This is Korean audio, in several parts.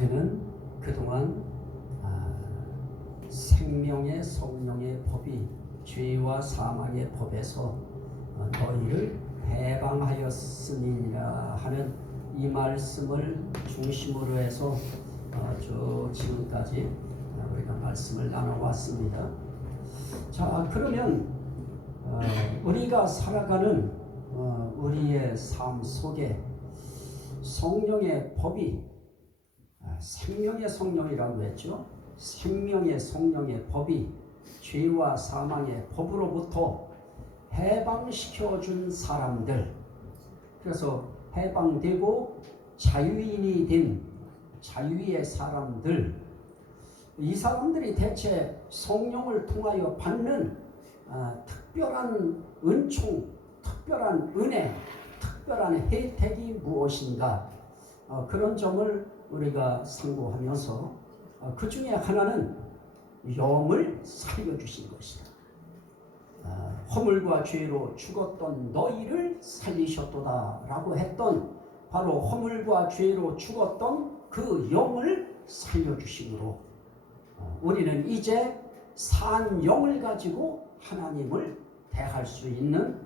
우리는 그동안 생명의 성령의 법이 죄와 사망의 법에서 너희를 해방하였으니라 하는 이 말씀을 중심으로 해서 쭉 지금까지 우리가 말씀을 나눠왔습니다. 자, 그러면 우리가 살아가는 우리의 삶 속에 성령의 법이 생명의 성령이라고 했죠. 생명의 성령의 법이 죄와 사망의 법으로부터 해방시켜 준 사람들, 그래서 해방되고 자유인이 된 자유의 사람들, 이 사람들이 대체 성령을 통하여 받는 특별한 은총, 특별한 은혜, 특별한 혜택이 무엇인가, 그런 점을 우리가 상고하면서 그 중에 하나는 영을 살려주신 것이다. 허물과 죄로 죽었던 너희를 살리셨도다 라고 했던 바로 허물과 죄로 죽었던 그 영을 살려주심으로 우리는 이제 산 영을 가지고 하나님을 대할 수 있는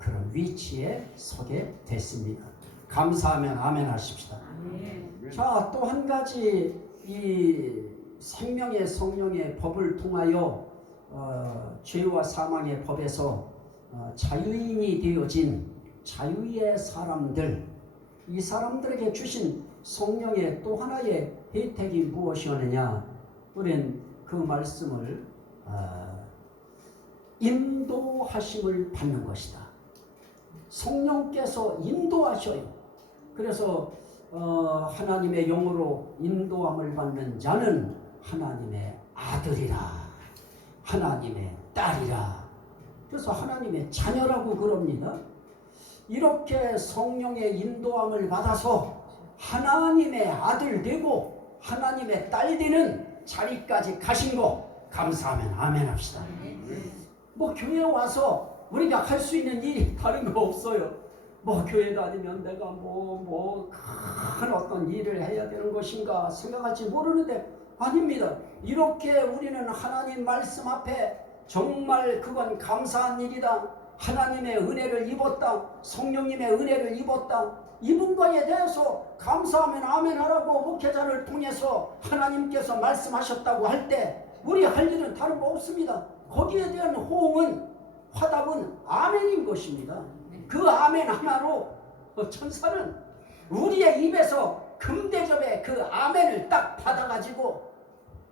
그런 위치에 서게 됐습니다. 감사하면 아멘 하십시다. 자, 또 한 가지 이 생명의 성령의 법을 통하여 죄와 사망의 법에서 자유인이 되어진 자유의 사람들, 이 사람들에게 주신 성령의 또 하나의 혜택이 무엇이었느냐? 우리는 그 말씀을 인도하심을 받는 것이다. 성령께서 인도하셔요. 그래서 하나님의 영으로 인도함을 받는 자는 하나님의 아들이라, 하나님의 딸이라, 그래서 하나님의 자녀라고 그럽니다. 이렇게 성령의 인도함을 받아서 하나님의 아들 되고 하나님의 딸 되는 자리까지 가신 거 감사하면 아멘 합시다. 뭐 교회 와서 우리가 할 수 있는 일이 다른 거 없어요. 뭐 교회 다니면 내가 큰 어떤 일을 해야 되는 것인가 생각할지 모르는데 아닙니다. 이렇게 우리는 하나님 말씀 앞에 정말 그건 감사한 일이다. 하나님의 은혜를 입었다. 성령님의 은혜를 입었다. 입은 거에 대해서 감사하면 아멘 하라고 목회자를 통해서 하나님께서 말씀하셨다고 할 때 우리 할 일은 다른 거 없습니다. 거기에 대한 호응은, 화답은 아멘인 것입니다. 그 아멘 하나로 천사는 우리의 입에서 금대접의 그 아멘을 딱 받아가지고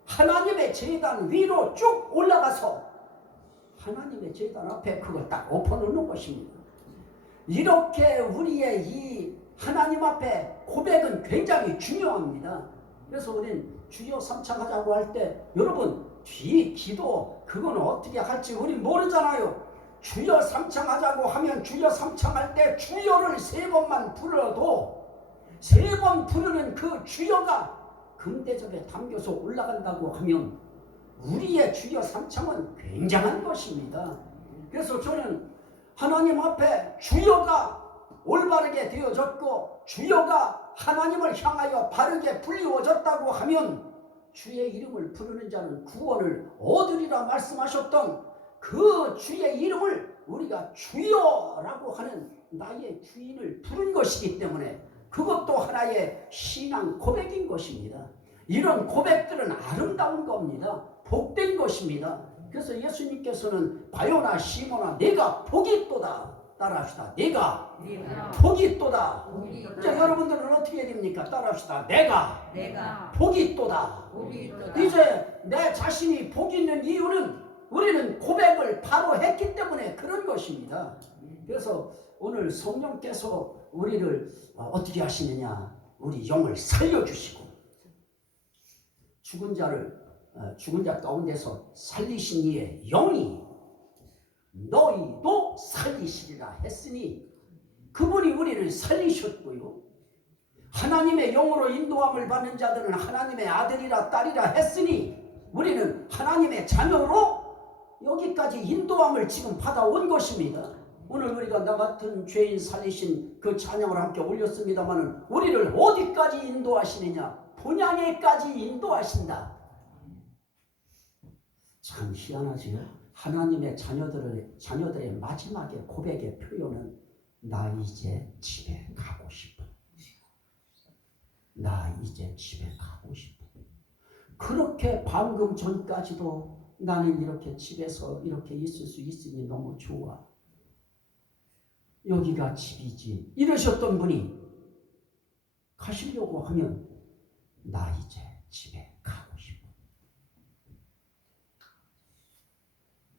하나님의 제단 위로 쭉 올라가서 하나님의 제단 앞에 그걸 딱 엎어놓는 것입니다. 이렇게 우리의 이 하나님 앞에 고백은 굉장히 중요합니다. 그래서 우린 주여 삼창하자고 할 때 여러분 뒤 기도 그건 어떻게 할지 우린 모르잖아요. 주여 삼창하자고 하면 주여 삼창할 때 주여를 3번만 불러도 3번 부르는 그 주여가 금대접에 담겨서 올라간다고 하면 우리의 주여 삼창은 굉장한 것입니다. 그래서 저는 하나님 앞에 주여가 올바르게 되어졌고 주여가 하나님을 향하여 바르게 불리워졌다고 하면 주의 이름을 부르는 자는 구원을 얻으리라 말씀하셨던 그 주의 이름을 우리가 주여라고 하는 나의 주인을 부른 것이기 때문에 그것도 하나의 신앙 고백인 것입니다. 이런 고백들은 아름다운 겁니다. 복된 것입니다. 그래서 예수님께서는 바요나 시모나 내가 복이 있도다. 따라합시다. 내가 복이 있도다. 이제 여러분들은 어떻게 해야 됩니까? 따라합시다. 내가 복이 있도다. 이제 내 자신이 복이 있는 이유는 우리는 고백을 바로 했기 때문에 그런 것입니다. 그래서 오늘 성령께서 우리를 어떻게 하시느냐? 우리 영을 살려주시고 죽은 자 가운데서 살리신 이의 영이 너희도 살리시리라 했으니 그분이 우리를 살리셨고요. 하나님의 영으로 인도함을 받는 자들은 하나님의 아들이라 딸이라 했으니 우리는 하나님의 자녀로 여기까지 인도함을 지금 받아온 것입니다. 오늘 우리가 나 같은 죄인 살리신 그 찬양을 함께 올렸습니다마는 우리를 어디까지 인도하시느냐? 본향에까지 인도하신다. 참 희한하지요. 하나님의 자녀들의 마지막의 고백의 표현은 나 이제 집에 가고 싶어. 나 이제 집에 가고 싶어. 그렇게 방금 전까지도 나는 이렇게 집에서 이렇게 있을 수 있으니 너무 좋아. 여기가 집이지. 이러셨던 분이 가시려고 하면 나 이제 집에 가고 싶어.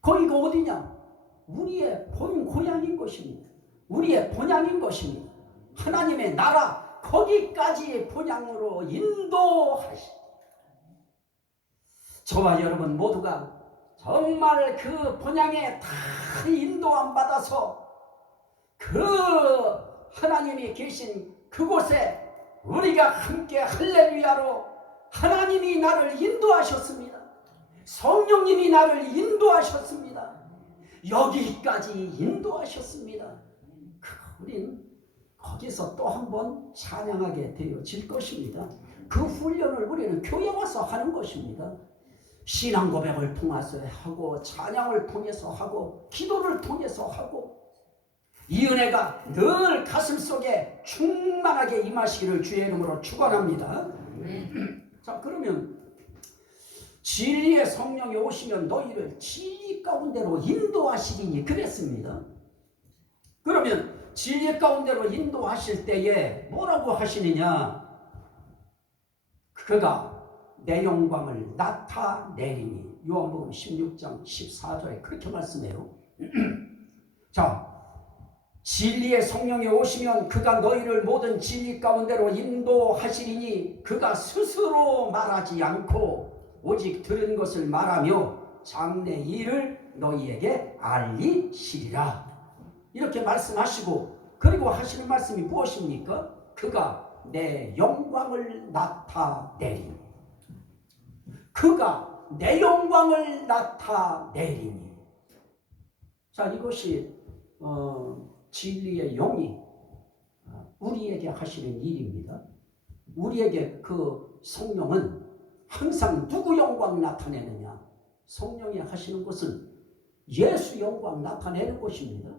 거기가 어디냐? 우리의 본 고향인 것입니다. 우리의 본향인 것입니다. 하나님의 나라 거기까지 본향으로 인도하시. 저와 여러분 모두가 정말 그 본향에 다 인도함 받아서 그 하나님이 계신 그곳에 우리가 함께 할렐루야로 하나님이 나를 인도하셨습니다. 성령님이 나를 인도하셨습니다. 여기까지 인도하셨습니다. 우린 거기서 또 한 번 찬양하게 되어질 것입니다. 그 훈련을 우리는 교회 와서 하는 것입니다. 신앙 고백을 통해서 하고 찬양을 통해서 하고 기도를 통해서 하고 이 은혜가 늘 가슴 속에 충만하게 임하시기를 주의 이름으로 축원합니다. 자, 그러면 진리의 성령이 오시면 너희를 진리 가운데로 인도하시리니 그랬습니다. 그러면 진리 가운데로 인도하실 때에 뭐라고 하시느냐? 그가 내 영광을 나타내리니. 요한복음 16장 14절에 그렇게 말씀해요. 자, 진리의 성령이 오시면 그가 너희를 모든 진리 가운데로 인도하시리니 그가 스스로 말하지 않고 오직 들은 것을 말하며 장래 일을 너희에게 알리시리라. 이렇게 말씀하시고 그리고 하시는 말씀이 무엇입니까? 그가 내 영광을 나타내리니. 그가 내 영광을 나타내리니. 자, 이것이 진리의 영이 우리에게 하시는 일입니다. 우리에게 그 성령은 항상 누구 영광 나타내느냐? 성령이 하시는 것은 예수 영광 나타내는 것입니다.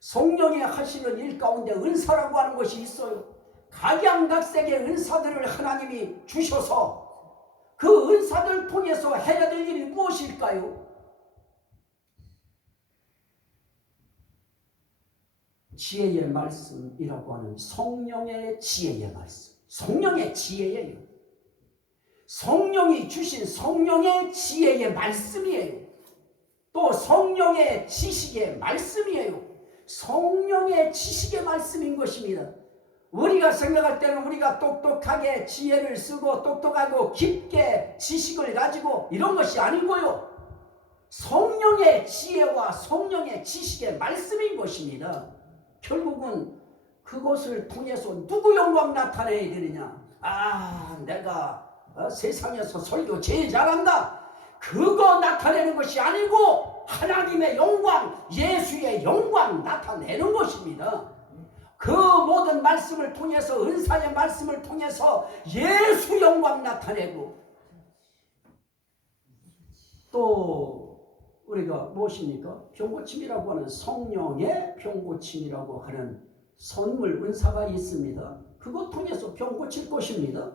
성령이 하시는 일 가운데 은사라고 하는 것이 있어요. 각양각색의 은사들을 하나님이 주셔서 그 은사들 통해서 해야 될 일이 무엇일까요? 지혜의 말씀이라고 하는 성령의 지혜의 말씀. 성령의 지혜예요. 성령이 주신 성령의 지혜의 말씀이에요. 또 성령의 지식의 말씀이에요. 성령의 지식의 말씀인 것입니다. 우리가 생각할 때는 우리가 똑똑하게 지혜를 쓰고 똑똑하고 깊게 지식을 가지고 이런 것이 아니고요. 성령의 지혜와 성령의 지식의 말씀인 것입니다. 결국은 그것을 통해서 누구 영광 나타내야 되느냐? 내가 세상에서 설교 제일 잘한다. 그거 나타내는 것이 아니고 하나님의 영광, 예수의 영광 나타내는 것입니다. 그 모든 말씀을 통해서 은사의 말씀을 통해서 예수 영광 나타내고 또 우리가 무엇입니까? 병고침이라고 하는 성령의 병고침이라고 하는 선물 은사가 있습니다. 그것 통해서 병 고칠 것입니다.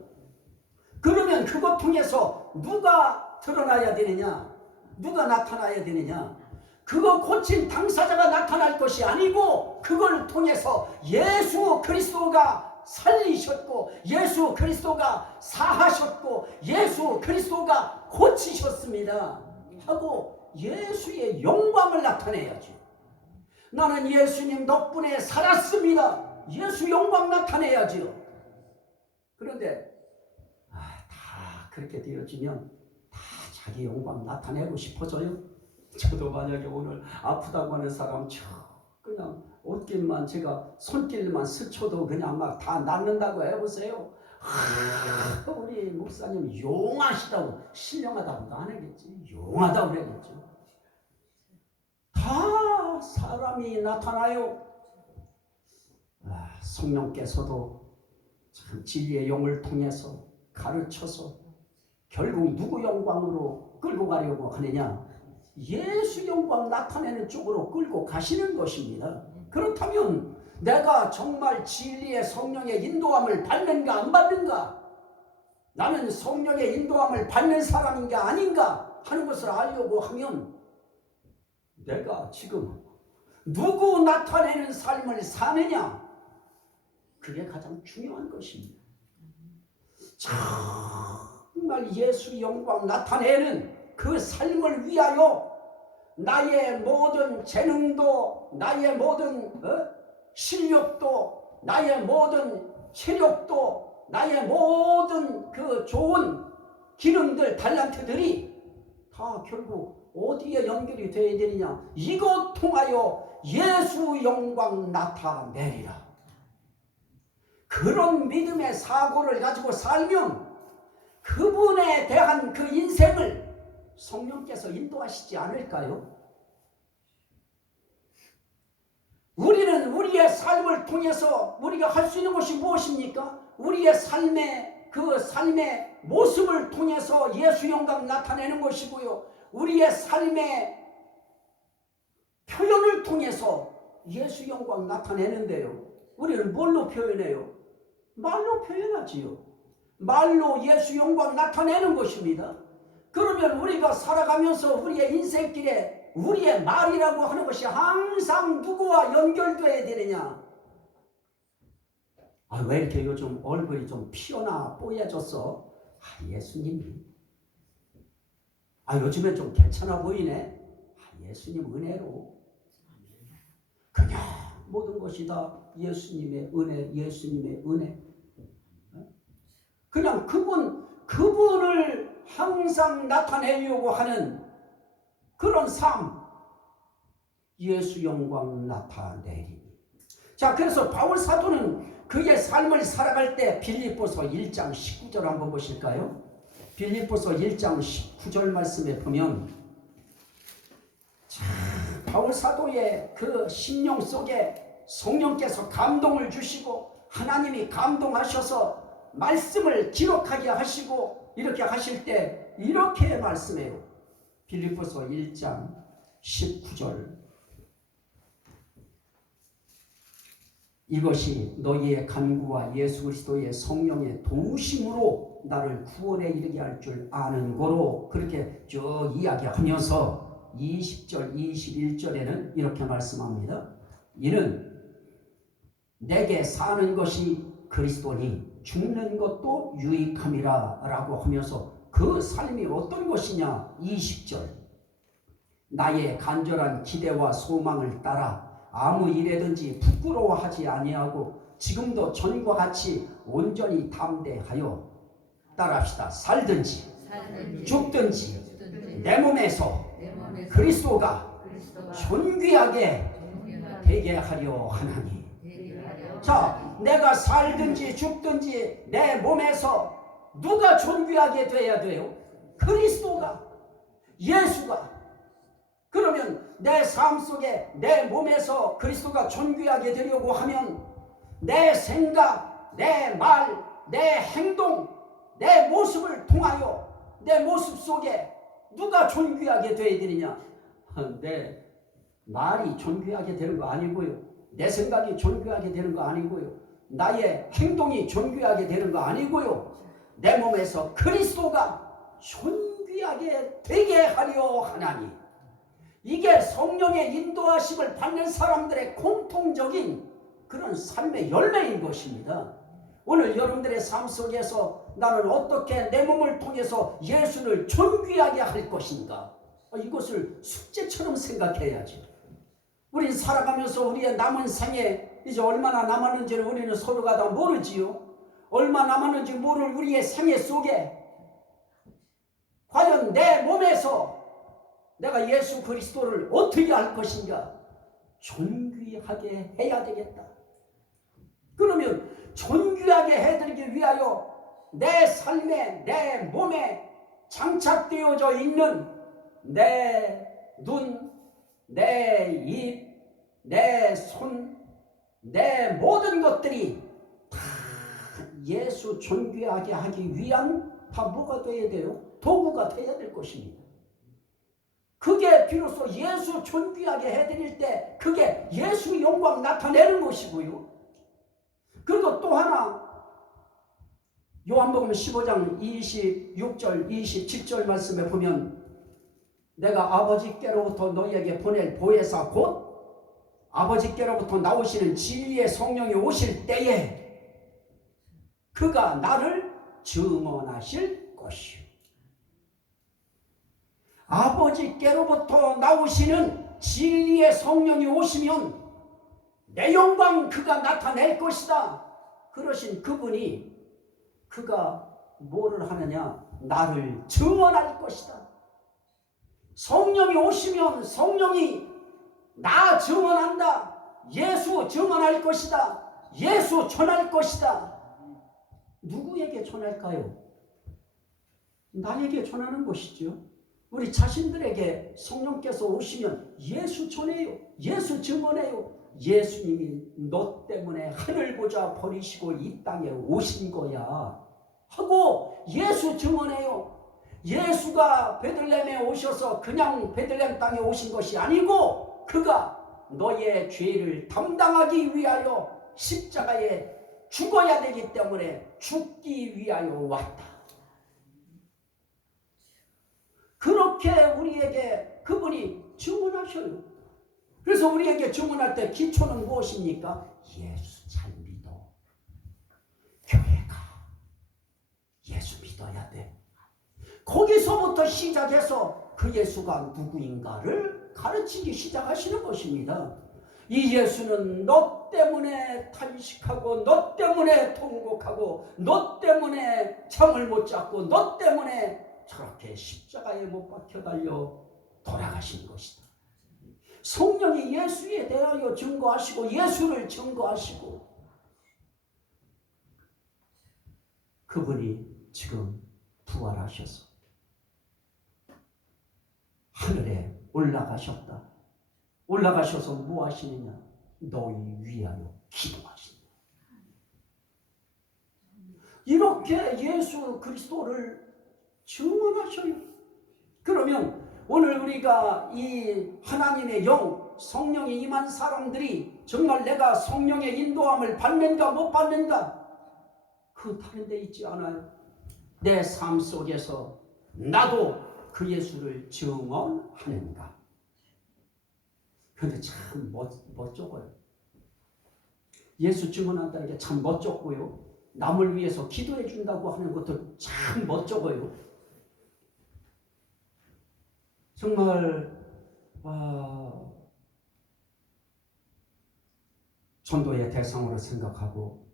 그러면 그것 통해서 누가 드러나야 되느냐? 누가 나타나야 되느냐? 그거 고친 당사자가 나타날 것이 아니고 그걸 통해서 예수 그리스도가 살리셨고 예수 그리스도가 사하셨고 예수 그리스도가 고치셨습니다 하고 예수의 영광을 나타내야죠. 나는 예수님 덕분에 살았습니다. 예수 영광 나타내야죠. 그런데 다 그렇게 되어지면 다 자기 영광 나타내고 싶어져요. 저도 만약에 오늘 아프다고 하는 사람 그냥 옷길만 제가 손길만 스쳐도 그냥 막 다 낫는다고 해보세요. 우리 목사님 용하시다고 신령하다고도 안 하겠지. 용하다고 그러겠죠. 다 사람이 나타나요. 성령께서도 참 진리의 영을 통해서 가르쳐서 결국 누구 영광으로 끌고 가려고 하느냐? 예수 영광 나타내는 쪽으로 끌고 가시는 것입니다. 그렇다면 내가 정말 진리의 성령의 인도함을 받는가 안 받는가? 나는 성령의 인도함을 받는 사람인가 아닌가 하는 것을 알려고 하면 내가 지금 누구 나타내는 삶을 사느냐? 그게 가장 중요한 것입니다. 정말 예수 영광 나타내는 그 삶을 위하여 나의 모든 재능도, 나의 모든 실력도, 나의 모든 체력도, 나의 모든 그 좋은 기능들, 달란트들이 다 결국 어디에 연결이 되어야 되느냐? 이것 통하여 예수 영광 나타내리라. 그런 믿음의 사고를 가지고 살면 그분에 대한 그 인생을 성령께서 인도하시지 않을까요? 우리는 우리의 삶을 통해서 우리가 할 수 있는 것이 무엇입니까? 우리의 삶의 그 삶의 모습을 통해서 예수 영광 나타내는 것이고요. 우리의 삶의 표현을 통해서 예수 영광 나타내는데요. 우리는 뭘로 표현해요? 말로 표현하지요. 말로 예수 영광 나타내는 것입니다. 그러면 우리가 살아가면서 우리의 인생길에 우리의 말이라고 하는 것이 항상 누구와 연결되어야 되느냐? 왜 이렇게 요즘 얼굴이 좀 피어나 뽀얘졌어? 예수님이. 요즘에 좀 괜찮아 보이네. 예수님 은혜로. 그냥 모든 것이 다 예수님의 은혜, 예수님의 은혜. 그냥 그분을 항상 나타내려고 하는 그런 삶. 예수 영광 나타내리니. 자, 그래서 바울 사도는 그의 삶을 살아갈 때 빌립보서 1장 19절 한번 보실까요? 빌립보서 1장 19절 말씀에 보면 바울 사도의 그 심령 속에 성령께서 감동을 주시고 하나님이 감동하셔서 말씀을 기록하게 하시고 이렇게 하실 때 이렇게 말씀해요. 빌립보서 1장 19절. 이것이 너희의 간구와 예수 그리스도의 성령의 도우심으로 나를 구원에 이르게 할 줄 아는 거로 그렇게 쭉 이야기하면서 20절 21절에는 이렇게 말씀합니다. 이는 내게 사는 것이 그리스도니 죽는 것도 유익함이라 라고 하면서 그 삶이 어떤 것이냐. 20절. 나의 간절한 기대와 소망을 따라 아무 일에든지 부끄러워하지 아니하고 지금도 전과 같이 온전히 담대하여 따라합시다. 살든지 죽든지 내 몸에서 그리스도가 존귀하게 되게 하려 하나니. 자, 내가 살든지 죽든지 내 몸에서 누가 존귀하게 돼야 돼요? 그리스도가, 예수가. 그러면 내 삶 속에 내 몸에서 그리스도가 존귀하게 되려고 하면 내 생각, 내 말, 내 행동, 내 모습을 통하여 내 모습 속에 누가 존귀하게 되어야 되느냐? 내 말이 존귀하게 되는 거 아니고요. 내 생각이 존귀하게 되는 거 아니고요. 나의 행동이 존귀하게 되는 거 아니고요. 내 몸에서 그리스도가 존귀하게 되게 하려 하나니. 이게 성령의 인도하심을 받는 사람들의 공통적인 그런 삶의 열매인 것입니다. 오늘 여러분들의 삶 속에서 나는 어떻게 내 몸을 통해서 예수를 존귀하게 할 것인가? 이것을 숙제처럼 생각해야죠. 우린 살아가면서 우리의 남은 생에 이제 얼마나 남았는지를 우리는 서로가 다 모르지요. 얼마 남았는지 모를 우리의 생애 속에 과연 내 몸에서 내가 예수 그리스도를 어떻게 할 것인가? 존귀하게 해야 되겠다. 그러면 존귀하게 해드리기 위하여 내 삶에, 내 몸에 장착되어져 있는 내 눈, 내 입, 내 손, 내 모든 것들이 다 예수 존귀하게 하기 위한 다 뭐가 돼야 돼요? 도구가 돼야 될 것입니다. 그게 비로소 예수 존귀하게 해드릴 때 그게 예수 영광 나타내는 것이고요. 그리고 또 하나 요한복음 15장 26절 27절 말씀에 보면 내가 아버지께로부터 너희에게 보낼 보혜사 곧 아버지께로부터 나오시는 진리의 성령이 오실 때에 그가 나를 증언하실 것이요. 아버지께로부터 나오시는 진리의 성령이 오시면 내 영광 그가 나타낼 것이다. 그러신 그분이 그가 뭐를 하느냐? 나를 증언할 것이다. 성령이 오시면 성령이 나 증언한다. 예수 증언할 것이다. 예수 전할 것이다. 누구에게 전할까요? 나에게 전하는 것이죠. 우리 자신들에게 성령께서 오시면 예수 전해요. 예수 증언해요. 예수님이 너 때문에 하늘 보좌 버리시고 이 땅에 오신 거야 하고 예수 증언해요. 예수가 베들레헴에 오셔서 그냥 베들레헴 땅에 오신 것이 아니고 그가 너의 죄를 담당하기 위하여 십자가에 죽어야 되기 때문에 죽기 위하여 왔다. 그렇게 우리에게 그분이 증언하셔요. 그래서 우리에게 증언할 때 기초는 무엇입니까? 예수 잘 믿어. 교회가 예수 믿어야 돼. 거기서부터 시작해서 그 예수가 누구인가를 가르치기 시작하시는 것입니다. 이 예수는 너 때문에 탄식하고 너 때문에 통곡하고 너 때문에 잠을 못 잤고 너 때문에 저렇게 십자가에 못 박혀 달려 돌아가신 것이다. 성령이 예수에 대하여 증거하시고 예수를 증거하시고 그분이 지금 부활하셔서 하늘에 올라가셨다. 올라가셔서 뭐 하시느냐? 너희 위하여 기도하신다. 이렇게 예수 그리스도를 증언하셔요. 그러면 오늘 우리가 이 하나님의 영, 성령이 임한 사람들이 정말 내가 성령의 인도함을 받는가 못 받는가? 그 다른 데 있지 않아요. 내 삶 속에서 나도 그 예수를 증언하는가? 그런데 참 멋쩍어요. 예수 증언한다는 게 참 멋쩍고요. 남을 위해서 기도해 준다고 하는 것도 참 멋쩍어요. 정말 전도의 대상으로 생각하고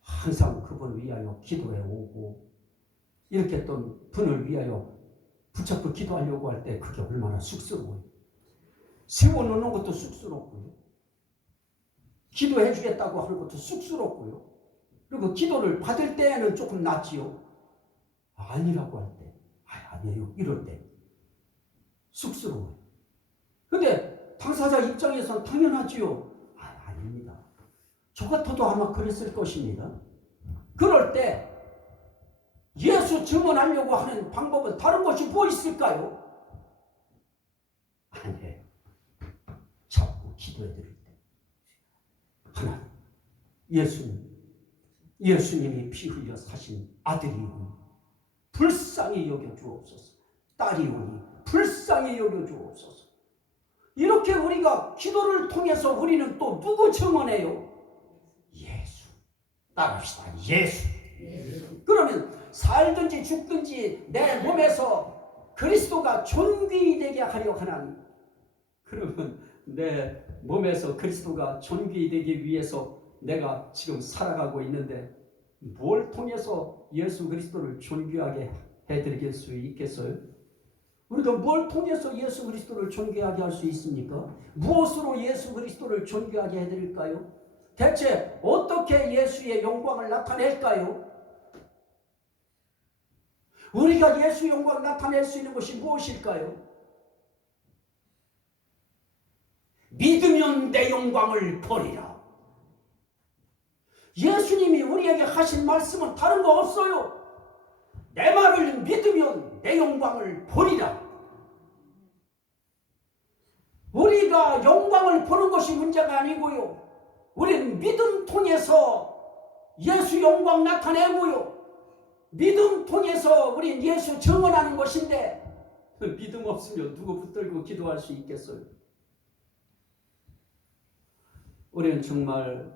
항상 그분 위하여 기도해 오고 이렇게 또 분을 위하여 붙잡고 기도하려고 할 때 그게 얼마나 쑥스러워요. 세워놓는 것도 쑥스럽고요. 기도해 주겠다고 하는 것도 쑥스럽고요. 그리고 기도를 받을 때에는 조금 낫지요. 아니라고 할 때, 아니에요. 이럴 때 쑥스러워요. 근데 당사자 입장에서는 당연하지요. 아닙니다. 저 같아도 아마 그랬을 것입니다. 그럴 때 예수 증언하려고 하는 방법은 다른 것이 뭐 있을까요? 아니에요. 자꾸 기도해 드릴 때 하나님, 예수님이 피 흘려 사신 아들이오니 불쌍히 여겨 주옵소서. 딸이오니 불쌍히 여겨 주옵소서. 이렇게 우리가 기도를 통해서 우리는 또 누구 증언해요? 예수. 따라합시다. 예수. 그러면 살든지 죽든지 내 몸에서 그리스도가 존귀 되게 하려 하나님. 그러면 내 몸에서 그리스도가 존귀 되기 위해서 내가 지금 살아가고 있는데 뭘 통해서 예수 그리스도를 존귀하게 해드릴 수 있겠어요? 우리가 뭘 통해서 예수 그리스도를 존귀하게 할 수 있습니까? 무엇으로 예수 그리스도를 존귀하게 해드릴까요? 대체 어떻게 예수의 영광을 나타낼까요? 우리가 예수 영광을 나타낼 수 있는 것이 무엇일까요? 믿으면 내 영광을 버리라. 예수님이 우리에게 하신 말씀은 다른 거 없어요. 내 말을 믿으면 내 영광을 보리라. 우리가 영광을 보는 것이 문제가 아니고요. 우리는 믿음 통해서 예수 영광 나타내고요. 믿음 통해서 우리는 예수 증언하는 것인데 믿음 없으면 누구 붙들고 기도할 수 있겠어요? 우리는 정말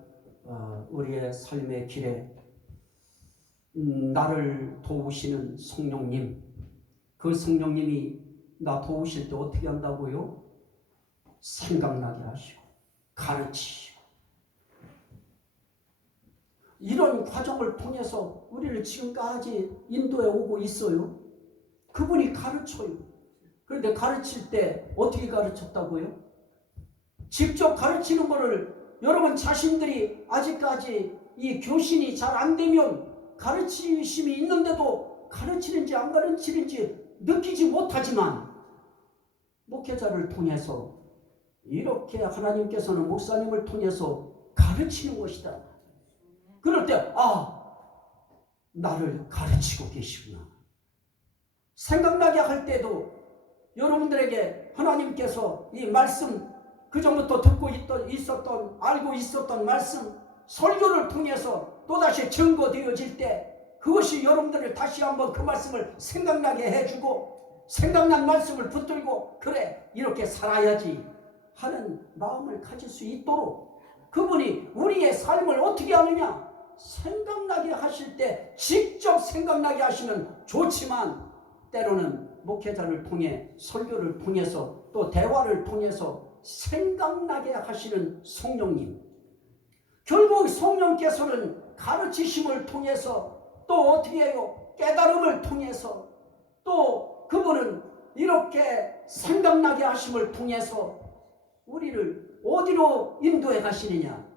우리의 삶의 길에 나를 도우시는 성령님, 그 성령님이 나 도우실 때 어떻게 한다고요? 생각나게 하시고 가르치시고 이런 과정을 통해서 우리를 지금까지 인도해 오고 있어요. 그분이 가르쳐요. 그런데 가르칠 때 어떻게 가르쳤다고요? 직접 가르치는 것을 여러분 자신들이 아직까지 이 교신이 잘 안 되면 가르치심이 있는데도 가르치는지 안 가르치는지 느끼지 못하지만 목회자를 통해서 이렇게 하나님께서는 목사님을 통해서 가르치는 것이다. 그럴 때 나를 가르치고 계시구나. 생각나게 할 때도 여러분들에게 하나님께서 이 말씀 그전부터 듣고 있었던 알고 있었던 말씀 설교를 통해서 또다시 증거되어질 때 그것이 여러분들을 다시 한번 그 말씀을 생각나게 해주고 생각난 말씀을 붙들고 그래 이렇게 살아야지 하는 마음을 가질 수 있도록 그분이 우리의 삶을 어떻게 하느냐 생각나게 하실 때 직접 생각나게 하시면 좋지만 때로는 목회자를 통해 설교를 통해서 또 대화를 통해서 생각나게 하시는 성령님 결국 성령께서는 가르치심을 통해서 또 어떻게 해요? 깨달음을 통해서 또 그분은 이렇게 생각나게 하심을 통해서 우리를 어디로 인도해 가시느냐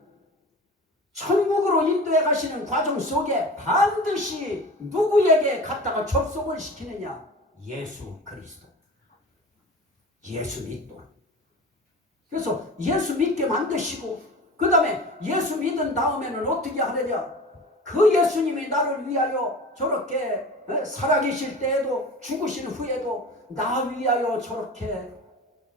천국으로 인도해 가시는 과정 속에 반드시 누구에게 갖다가 접속을 시키느냐 예수 그리스도 예수 믿도록 그래서 예수 믿게 만드시고 그 다음에 예수 믿은 다음에는 어떻게 하느냐 그 예수님이 나를 위하여 저렇게 살아계실 때에도 죽으신 후에도 나 위하여 저렇게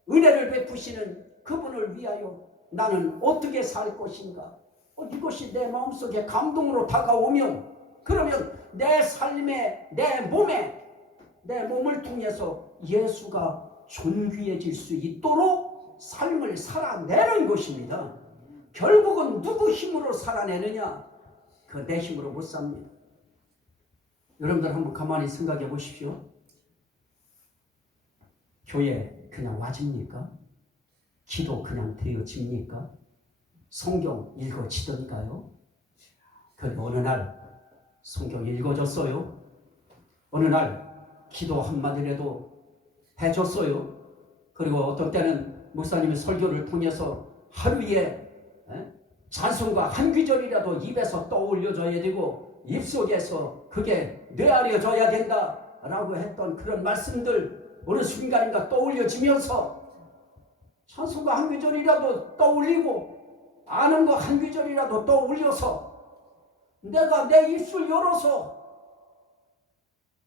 은혜를 베푸시는 그분을 위하여 나는 어떻게 살 것인가 이것이 내 마음속에 감동으로 다가오면 그러면 내 삶에 내 몸을 통해서 예수가 존귀해질 수 있도록 삶을 살아내는 것입니다. 결국은 누구 힘으로 살아내느냐? 그 내 힘으로 못 삽니다. 여러분들 한번 가만히 생각해 보십시오. 교회 그냥 와집니까? 기도 그냥 되어집니까? 성경 읽어지던가요? 그리고 어느 날 성경 읽어줬어요. 어느 날 기도 한마디라도 해줬어요. 그리고 어떤 때는 목사님의 설교를 통해서 하루에 찬송가 한 귀절이라도 입에서 떠올려줘야 되고 입속에서 그게 뇌아려져야 된다라고 했던 그런 말씀들 어느 순간인가 떠올려지면서 찬송가 한 귀절이라도 떠올리고 아는 거 한 귀절이라도 떠올려서 내가 내 입술 열어서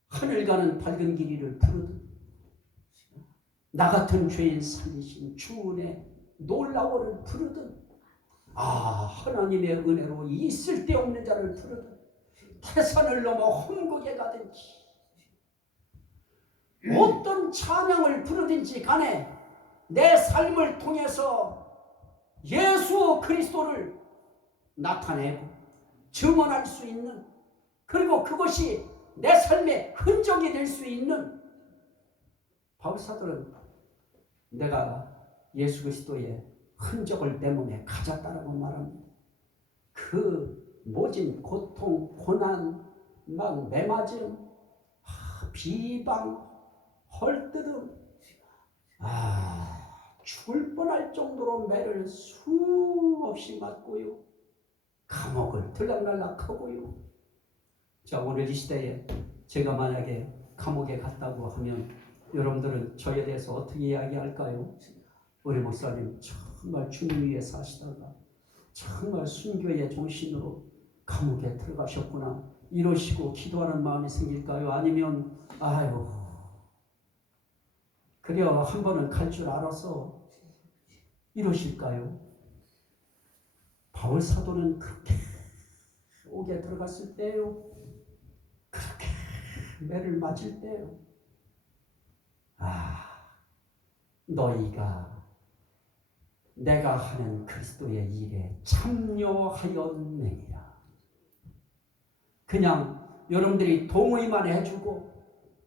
하늘 가는 밝은 길이를 부르듯 나 같은 죄인 살리신 주은의 놀라워를 부르듯 하나님의 은혜로 이 쓸데없는 자를 부르듯 태산을 넘어 험곡에 가든지 어떤 찬양을 부르든지 간에 내 삶을 통해서 예수 그리스도를 나타내고 증언할 수 있는 그리고 그것이 내 삶의 흔적이 될 수 있는 바울사도는 내가 예수 그리스도의 흔적을 내 몸에 가졌다라고 말합니다. 그 모진 고통, 고난, 막 매맞음, 비방, 헐뜯음, 죽을 뻔할 정도로 매를 수없이 맞고요. 감옥을 들락날락하고요. 자, 오늘 이 시대에 제가 만약에 감옥에 갔다고 하면 여러분들은 저에 대해서 어떻게 이야기할까요? 우리 목사님 정말 주님 위에 사시다가 정말 순교의 정신으로 감옥에 들어가셨구나 이러시고 기도하는 마음이 생길까요? 아니면 아유 그래 한 번은 갈 줄 알아서 이러실까요? 바울 사도는 그렇게 옥에 들어갔을 때요, 그렇게 매를 맞을 때요, 너희가 내가 하는 그리스도의 일에 참여하였느니라. 그냥 여러분들이 동의만 해주고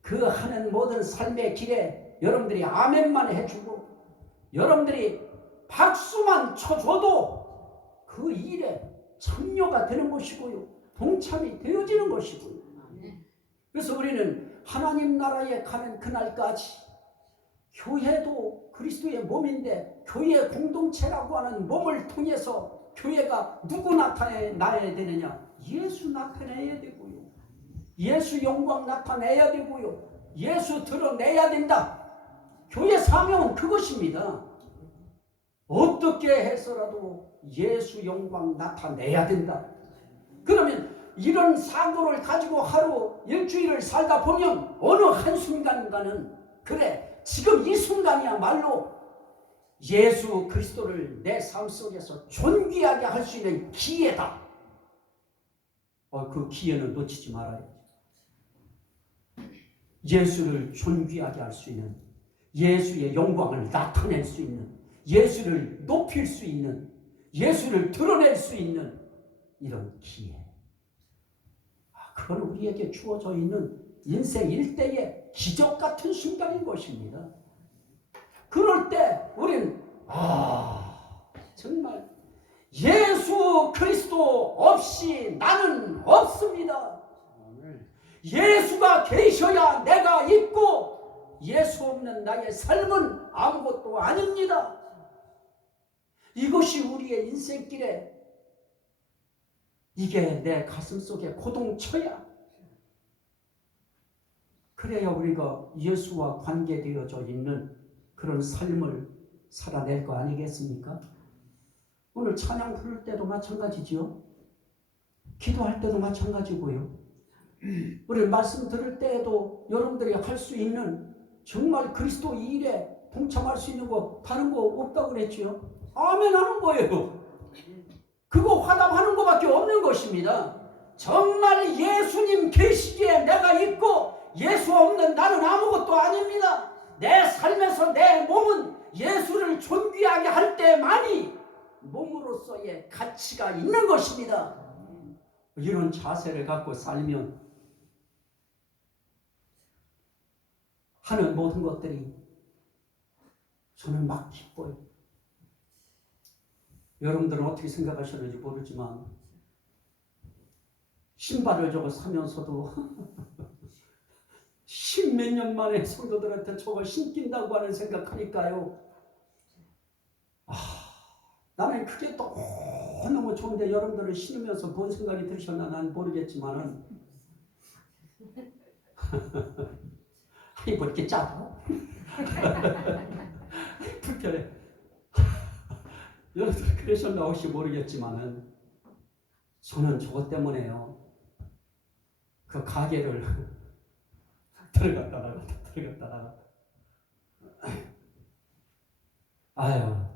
그 하는 모든 삶의 길에 여러분들이 아멘만 해주고 여러분들이 박수만 쳐줘도 그 일에 참여가 되는 것이고요, 동참이 되어지는 것이고요. 그래서 우리는 하나님 나라에 가는 그날까지 교회도 그리스도의 몸인데 교회 공동체라고 하는 몸을 통해서 교회가 누구 나타내야 되느냐? 예수 나타내야 되고요, 예수 영광 나타내야 되고요, 예수 드러내야 된다. 교회 사명은 그것입니다. 어떻게 해서라도 예수 영광 나타내야 된다. 그러면 이런 사고를 가지고 하루 일주일을 살다 보면 어느 한순간인가는 그래 지금 이 순간이야말로 예수 그리스도를 내 삶 속에서 존귀하게 할 수 있는 기회다. 그 기회는 놓치지 말아야지. 예수를 존귀하게 할 수 있는, 예수의 영광을 나타낼 수 있는, 예수를 높일 수 있는, 예수를 드러낼 수 있는 이런 기회. 그건 우리에게 주어져 있는 인생 일대의 기적 같은 순간인 것입니다. 그럴 때 우리는 정말 예수 그리스도 없이 나는 없습니다. 예수가 계셔야 내가 있고 예수 없는 나의 삶은 아무것도 아닙니다. 이것이 우리의 인생길에 이게 내 가슴 속에 고동쳐야 그래야 우리가 예수와 관계되어져 있는 그런 삶을 살아낼 거 아니겠습니까? 오늘 찬양 부를 때도 마찬가지지요. 기도할 때도 마찬가지고요. 우리 말씀 들을 때에도 여러분들이 할 수 있는 정말 그리스도 일에 동참할 수 있는 거 다른 거 없다고 그랬죠. 아멘 하는 거예요. 그거 화답하는 것밖에 없는 것입니다. 정말 예수님 계시기에 내가 있고 예수 없는 나는 아무것도 아닙니다. 내 삶에서 내 몸은 예수를 존귀하게 할 때만이 몸으로서의 가치가 있는 것입니다. 이런 자세를 갖고 살면 하는 모든 것들이 저는 막 기뻐요. 여러분들은 어떻게 생각하셨는지 모르지만 신발을 저거 사면서도 십몇 년 만에 성도들한테 저거 신긴다고 하는 생각하니까요, 나는 그게 너무 좋은데 여러분들은 신으면서 뭔 생각이 들으셨나 난 모르겠지만은 아니 뭐 이렇게 짜고 불편해. 여러분들 그러셨나 혹시 모르겠지만은 저는 저것 때문에요, 그 가게를 들어갔다 나갔다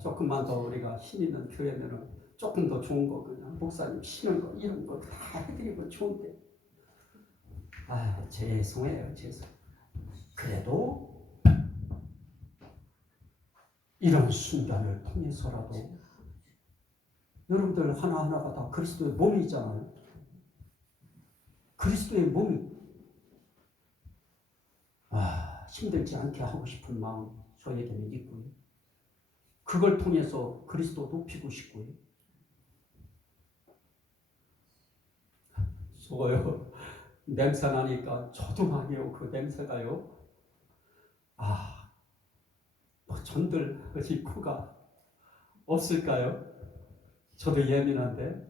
조금만 더 우리가 힘 있는 교회면은 조금 더 좋은 거 그냥 목사님 쉬는 거 이런 거 다 해드리고 좋은데 죄송해요. 그래도 이런 순간을 통해서라도 여러분들 하나하나가 다 그리스도의 몸이잖아요. 그리스도의 몸이 힘들지 않게 하고 싶은 마음 저에게는 있고요. 그걸 통해서 그리스도 높이고 싶고요. 저거요, 냄새 나니까 저도 많이요. 그 냄새가요. 뭐 전들 식구가 없을까요? 저도 예민한데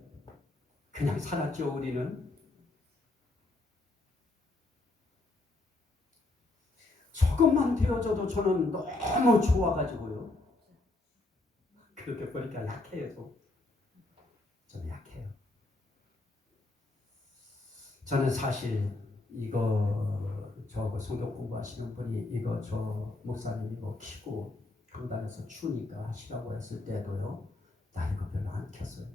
그냥 살았죠. 우리는 조금만 되어져도 저는 너무 좋아가지고요. 그렇게 보니까 약해요. 좀 약해요. 저는 사실 이거 저 성경 공부하시는 분이 이거 저 목사님 이거 키고 강단에서 추우니까 하시라고 했을 때도요, 나 이거 별로 안 켰어요.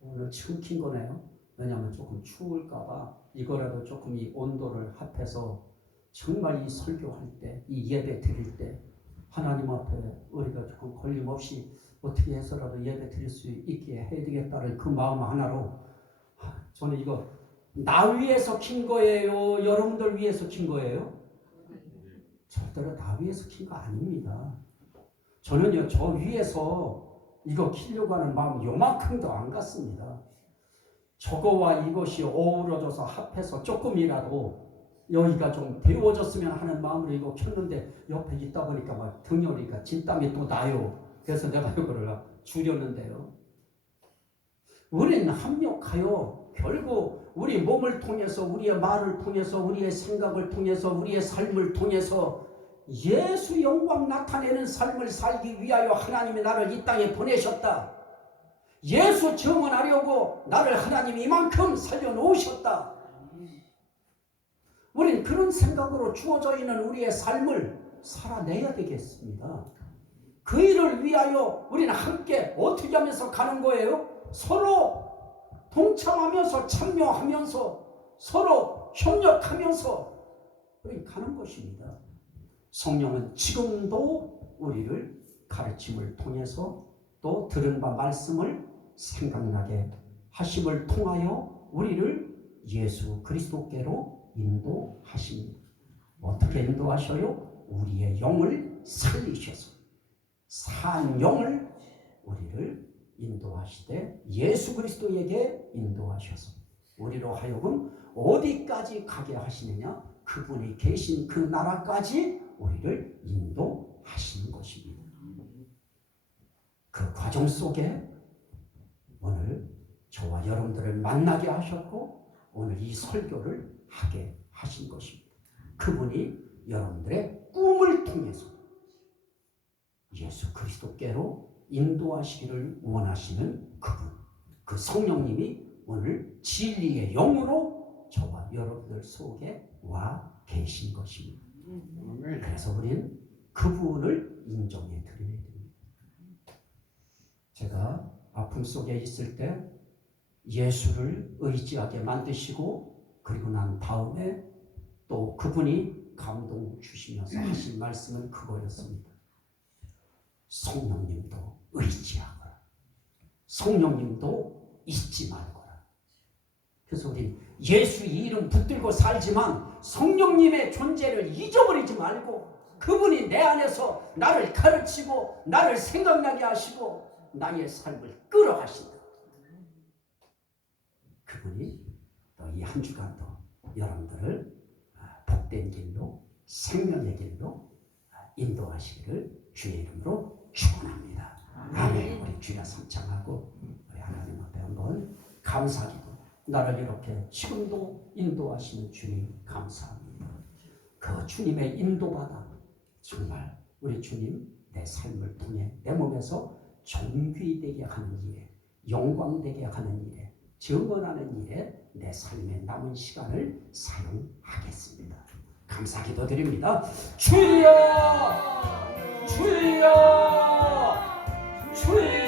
오늘 처음 킨 거네요. 왜냐하면 조금 추울까봐 이거라도 조금 이 온도를 합해서 정말 이 설교할 때, 이 예배 드릴 때 하나님 앞에 우리가 조금 걸림없이 어떻게 해서라도 예배 드릴 수 있게 해야 되겠다는 그 마음 하나로 저는 이거 나 위해서 킨 거예요? 여러분들 위해서 킨 거예요? 절대로 나 위해서 킨 거 아닙니다. 저는요, 저 위해서 이거 키려고 하는 마음 요만큼도 안 갔습니다. 저거와 이것이 어우러져서 합해서 조금이라도 여기가 좀 데워졌으면 하는 마음으로 이거 켰는데 옆에 있다 보니까 막 등열이가 진땀이 또 나요. 그래서 내가 이거를 줄였는데요. 우리는 합력하여 결국 우리 몸을 통해서, 우리의 말을 통해서, 우리의 생각을 통해서, 우리의 삶을 통해서 예수 영광 나타내는 삶을 살기 위하여 하나님이 나를 이 땅에 보내셨다. 예수 증언하려고 나를 하나님이 이만큼 살려놓으셨다. 우린 그런 생각으로 주어져 있는 우리의 삶을 살아내야 되겠습니다. 그 일을 위하여 우리는 함께 어떻게 하면서 가는 거예요? 서로 동참하면서 참여하면서 서로 협력하면서 우리는 가는 것입니다. 성령은 지금도 우리를 가르침을 통해서 또 들은 바 말씀을 생각나게 하심을 통하여 우리를 예수 그리스도께로 인도하십니다. 어떻게 인도하셔요? 우리의 영을 살리셔서 산 영을 우리를 인도하시되 예수 그리스도에게 인도하셔서 우리로 하여금 어디까지 가게 하시느냐? 그분이 계신 그 나라까지 우리를 인도하시는 것입니다. 그 과정 속에 오늘 저와 여러분들을 만나게 하셨고 오늘 이 설교를 하게 하신 것입니다. 그분이 여러분들의 꿈을 통해서 예수 그리스도께로 인도하시기를 원하시는 그분, 그 성령님이 오늘 진리의 영으로 저와 여러분들 속에 와 계신 것입니다. 그래서 우리는 그분을 인정해 드려야 됩니다. 제가 아픔 속에 있을 때 예수를 의지하게 만드시고 그리고 난 다음에 또 그분이 감동 주시면서 하신 말씀은 그거였습니다. 성령님도 의지하거라. 성령님도 잊지 말거라. 그래서 우리 예수 이름 붙들고 살지만 성령님의 존재를 잊어버리지 말고 그분이 내 안에서 나를 가르치고 나를 생각나게 하시고 나의 삶을 끌어가신다. 그분이 또 이 한 주간도 여러분들을 복된 길로 생명의 길로 인도하시기를 주의 이름으로 축원합니다. 아멘. 우리 주여 삼창하고 우리 하나님 앞에 한번 감사기도. 나를 이렇게 지금도 인도하시는 주님 감사합니다. 그 주님의 인도받아 정말 우리 주님 내 삶을 통해 내 몸에서 존귀되게 하는 일에 영광되게 하는 일에 증언하는 일에 내 삶의 남은 시간을 사용하겠습니다. 감사기도 드립니다. 주여 주여 주여